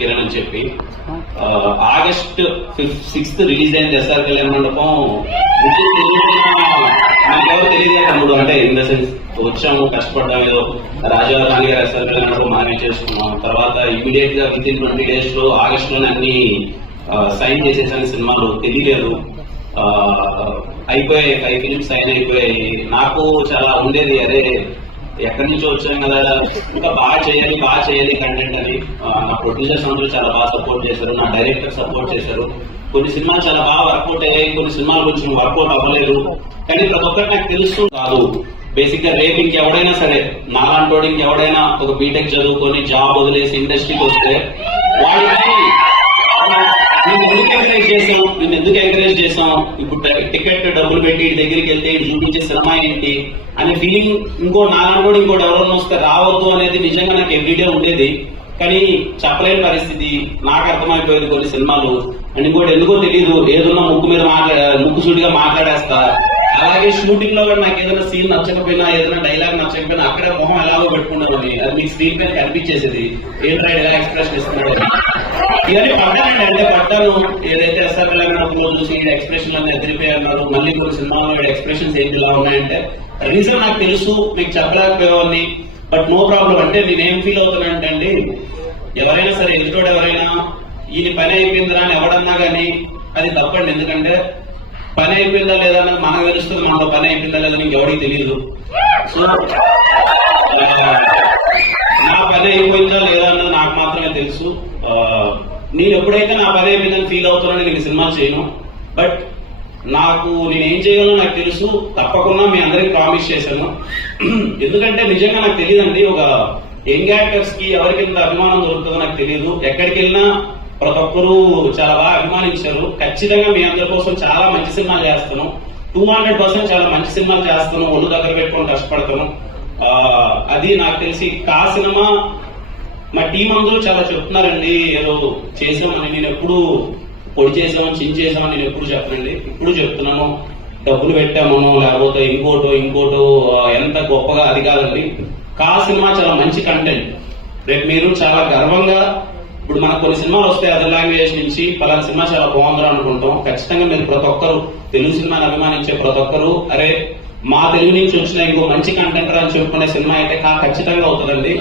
కిరణ్ అని చెప్పి August 6th release అయింది ఎస్ఆర్ కళ్యాణ మండపం. నాకెవరు తెలియదు తమ్ముడు, అంటే ఇన్ ద సెన్స్ వచ్చాము, కష్టపడ్డాం, ఏదో రాజారాణి గారు ఎస్ఆర్ కళ్యాణ మండపం మనమే చేసుకున్నాం. తర్వాత ఇమీడియట్ గా విత్ ఇన్ 20 days లో ఆగస్ట్ లోనే అన్ని సైన్ చేసేసాను. సినిమాలు తెలియలేదు, అయిపోయాయి. 5 films సైన్ అయిపోయాయి. నాకు చాలా ఉండేది, అరే ఎక్కడి నుంచో వచ్చాం కదా, ఇంకా బాగా చేయాలి కంటెంట్ అని. నా ప్రొడ్యూసర్స్ అందరూ చాలా బాగా సపోర్ట్ చేశారు, నా డైరెక్టర్ సపోర్ట్ చేశారు. కొన్ని సినిమాలు చాలా బాగా వర్కౌట్ అయ్యాయి, కొన్ని సినిమాలు కొంచెం వర్కౌట్ అవ్వలేదు. కానీ ప్రతి ఒక్కటి నాకు తెలుసు కాదు. బేసిక్ గా రేపు ఇంకెవడైనా సరే, నాలాంటోడు ఇంకెవడైనా ఒక బీటెక్ చదువుకొని జాబ్ వదిలేసి ఇండస్ట్రీకి వస్తే వాడికి నిన్ను ఎందుకు ఎంకరేజ్ చేసాం, ఇప్పుడు టికెట్ డబ్బులు పెట్టి ఇటు దగ్గరికి వెళ్తే ఇటు చూపించే సినిమా ఏంటి అనే ఫీలింగ్ నాలాంటోడు ఇంకోటి ఎవరైనా వస్తే రావద్దు అనేది నిజంగా నాకు ఎవ్రీడే ఉండేది. కానీ చెప్పలేని పరిస్థితి, నాకు అర్థమైపోయేది కొన్ని సినిమాలు. అండ్ ఇంకోటి ఎందుకో తెలియదు, ఏదన్నా ముక్కు సూటిగా మాట్లాడేస్తా. అలాగే షూటింగ్ లో కూడా నాకు ఏదైనా సీన్ నచ్చకపోయినా, ఏదైనా డైలాగ్ నచ్చకపోయినా అక్కడే మొహం ఎలాగో పెట్టుకున్నాను. అది మీకు స్క్రీన్ పైన కనిపించేసేది, ఏంట్రా ఎలా ఎక్స్ప్రెషన్ ఇస్తున్నాడు ఇవన్నీ పడ్డానండి. అంటే పడ్డాను, ఏదైతే ఎస్ఆర్ కళ్యాణ చూసి ఎక్స్ప్రెషన్ అన్ని ఎదిరిపోయారు. మళ్ళీ కొన్ని సినిమాలో ఎక్స్ప్రెషన్స్ ఏంటి ఇలా ఉన్నాయంటే రీజన్ నాకు తెలుసు, మీకు చెప్పలేకపోయేవాడిని. But no problem. అంటే నేనేం ఫీల్ అవుతున్నానంటే అండి, ఎవరైనా సరే ఎదుటోడు ఎవరైనా ఈయన పని అయిపోయిందా అని ఎవడన్నా కానీ అది తప్పండి. ఎందుకంటే పని అయిపోయిందా లేదా అన్నది మనకు తెలుస్తుంది, మనలో పని అయిపోయిందా లేదా నీకు ఎవరికి తెలియదు. సో నా పని అయిపోయిందా లేదా అన్నది నాకు మాత్రమే తెలుసు. నేను ఎప్పుడైతే నా పని అయిపోయిందని ఫీల్ అవుతున్నానో నేను సినిమా చేయను. బట్ నేనేం చేయగలను నాకు తెలుసు. తప్పకుండా మీ అందరికి ప్రామిస్ చేశాను. ఎందుకంటే నిజంగా నాకు తెలియదండి, ఒక యంగ్ యాక్టర్స్ కి ఎవరికి ఎంత అభిమానం దొరుకుతుందో నాకు తెలియదు. ఎక్కడికి వెళ్ళినా ప్రతి ఒక్కరూ చాలా బాగా అభిమానించారు. ఖచ్చితంగా మీ అందరి కోసం చాలా మంచి సినిమాలు చేస్తాను, 200% చాలా మంచి సినిమాలు చేస్తాను, ఒళ్ళు దగ్గర పెట్టుకొని కష్టపడతాను. అది నాకు తెలిసి కా సినిమా మా టీం అందరూ చాలా చెప్తున్నారండి, ఏదో చేసామని. నేను ఎప్పుడు పొడి చేసామని చించేసామని నేను ఎప్పుడు చెప్పనండి, ఇప్పుడు చెప్తున్నాను. డబ్బులు పెట్టామనో లేకపోతే ఇంకోటో ఎంత గొప్పగా అది కాదండి. కా సినిమా చాలా మంచి కంటెంట్. రేపు మీరు చాలా గర్వంగా, ఇప్పుడు మనకు కొన్ని సినిమాలు వస్తాయి అదర్ లాంగ్వేజ్ నుంచి, పలానా సినిమా చాలా బాగుందిరా అనుకుంటాం. ఖచ్చితంగా మీరు ప్రతి ఒక్కరు తెలుగు సినిమాని అభిమానించే ప్రతి ఒక్కరు, అరే మా తెలుగు నుంచి వచ్చిన ఇంకో మంచి కంటెంట్ అని చెప్పుకునే సినిమా అయితే ఖచ్చితంగా అవుతుందండి.